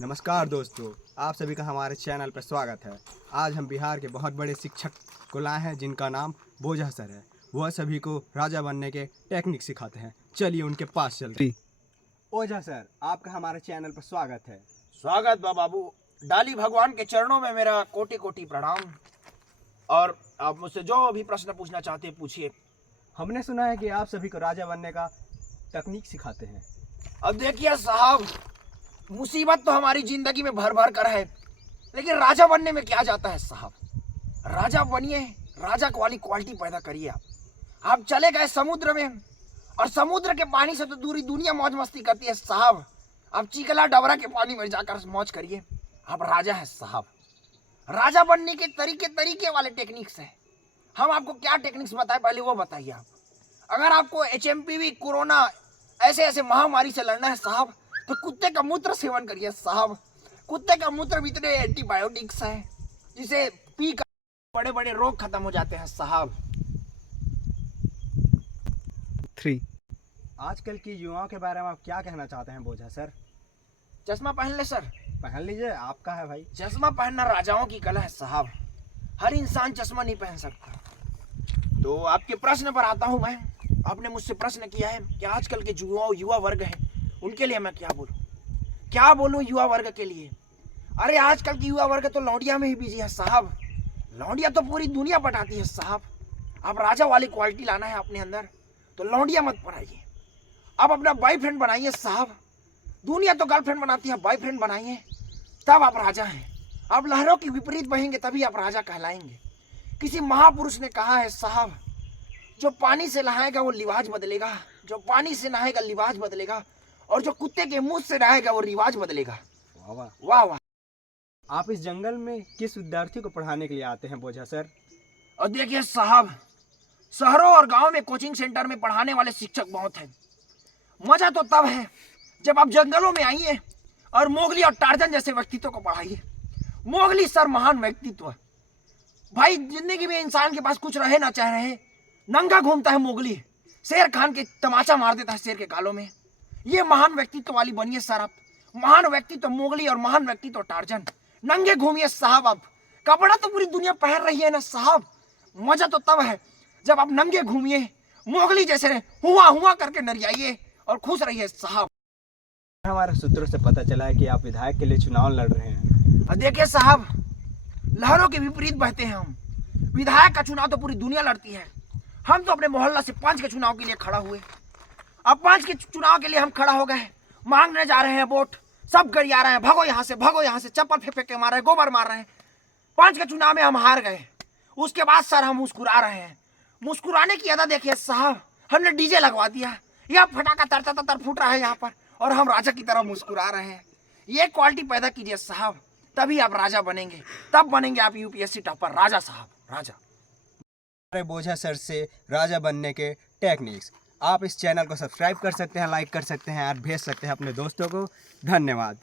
नमस्कार दोस्तों, आप सभी का हमारे चैनल पर स्वागत है। आज हम बिहार के बहुत बड़े शिक्षक को लाए हैं जिनका नाम बोझा सर है। वह सभी को राजा बनने के टेक्निक सिखाते हैं। चलिए उनके पास चलते हैं। ओझा सर, आपका हमारे चैनल पर स्वागत है। स्वागत बा बाबू। डाली भगवान के चरणों में मेरा कोटि कोटि प्रणाम। और आप मुझसे जो भी प्रश्न पूछना चाहते हैं पूछिए। हमने सुना है कि आप सभी को राजा बनने का तकनीक सिखाते हैं। अब देखिए साहब, मुसीबत तो हमारी जिंदगी में भर भर कर है, लेकिन राजा बनने में क्या जाता है साहब। राजा बनिए, राजा वाली क्वालिटी पैदा करिए। आप चले गए समुद्र में, और समुद्र के पानी से तो दूरी दुनिया मौज मस्ती करती है साहब। आप चिकला डबरा के पानी में जाकर मौज करिए। आप राजा हैं साहब। राजा बनने के तरीके वाले टेक्निक्स हैं। हम आपको क्या टेक्निक्स बताएं, पहले वो बताइए आप। अगर आपको HMPV, कोरोना ऐसे महामारी से लड़ना है साहब, तो कुत्ते का मूत्र सेवन करिए साहब। कुत्ते का मूत्र में इतने एंटीबायोटिक्स हैं जिसे पी कर बड़े बड़े रोग खत्म हो जाते हैं साहब। 3 आजकल की युवाओं के बारे में आप क्या कहना चाहते हैं बोझा सर? चश्मा पहन ले सर। पहन लीजिए, आपका है भाई। चश्मा पहनना राजाओं की कला है साहब। हर इंसान चश्मा नहीं पहन सकता। तो आपके प्रश्न पर आता हूं मैं। आपने मुझसे प्रश्न किया है कि आजकल के युवा वर्ग है, उनके लिए मैं क्या बोलूं युवा वर्ग के लिए। अरे आजकल की युवा वर्ग तो लौंडिया में ही बिजी है साहब। लौंडिया तो पूरी दुनिया पटाती है साहब। आप राजा वाली क्वालिटी लाना है अपने अंदर, तो लौंडिया मत बनाइए। आप अपना बॉयफ्रेंड बनाइए साहब। दुनिया तो गर्लफ्रेंड बनाती है, बॉयफ्रेंड बनाइए, तब आप राजा हैं। आप लहरों की विपरीत बहेंगे तभी आप राजा कहलाएंगे। किसी महापुरुष ने कहा है साहब, जो पानी से नहाएगा वो लिवाज बदलेगा, जो पानी से नहाएगा लिवाज बदलेगा, और जो कुत्ते के मुंह से नहाएगा वो रिवाज बदलेगा। वाह वाह वाह वाह। आप इस जंगल में किस विद्यार्थी को पढ़ाने के लिए आते हैं बोझा सर? और देखिए साहब, शहरों और गांव में कोचिंग सेंटर में पढ़ाने वाले शिक्षक बहुत हैं। मजा तो तब है जब आप जंगलों में आइए और मोगली और टार्जन जैसे व्यक्तित्व को पढ़ाइए। मोगली सर महान व्यक्तित्व भाई। जिंदगी में इंसान के पास कुछ रहे ना चाह रहे, नंगा घूमता है मोगली, शेर खान के तमाचा मार देता है शेर के गालों में। ये महान व्यक्तित्व वाली बनिए सर आप। महान व्यक्तित्व मोगली और महान व्यक्तित्व टार्जन। नंगे घूमिए साहब आप। कपड़ा तो पूरी दुनिया पहन रही है ना साहब। मजा तो तब है जब आप नंगे घूमिए, मोगली जैसे हुआ करके नरियाइए और खुश रहिए साहब। हमारे सूत्रों से पता चला है कि आप विधायक के लिए चुनाव लड़ रहे हैं। और देखिए साहब, लहरों के विपरीत बहते हैं हम। विधायक का चुनाव तो पूरी दुनिया लड़ती है। हम तो अपने मोहल्ला से 5 के चुनाव के लिए खड़ा हुए। अब 5 के चुनाव के लिए हम खड़ा हो गए, मांगने जा रहे हैं वोट। सब गरिया रहे हैं, भगो यहाँ से, चप्पल फेंक के मार रहे हैं, गोबर मार रहे हैं। 5 के चुनाव में हम हार गए। उसके बाद सर हम मुस्कुरा रहे हैं। मुस्कुराने की अदा देखिए साहब, हमने डीजे लगवा दिया। यह फटाका तर फूट रहा है यहाँ पर, और हम राजा की तरह मुस्कुरा रहे हैं। ये क्वालिटी पैदा कीजिए साहब, तभी आप राजा बनेंगे। तब बनेंगे आप UPSC टॉपर, राजा साहब, राजा। हमारे बोझा सर से राजा बनने के टेक्निक्स। आप इस चैनल को सब्सक्राइब कर सकते हैं, लाइक कर सकते हैं और भेज सकते हैं अपने दोस्तों को। धन्यवाद।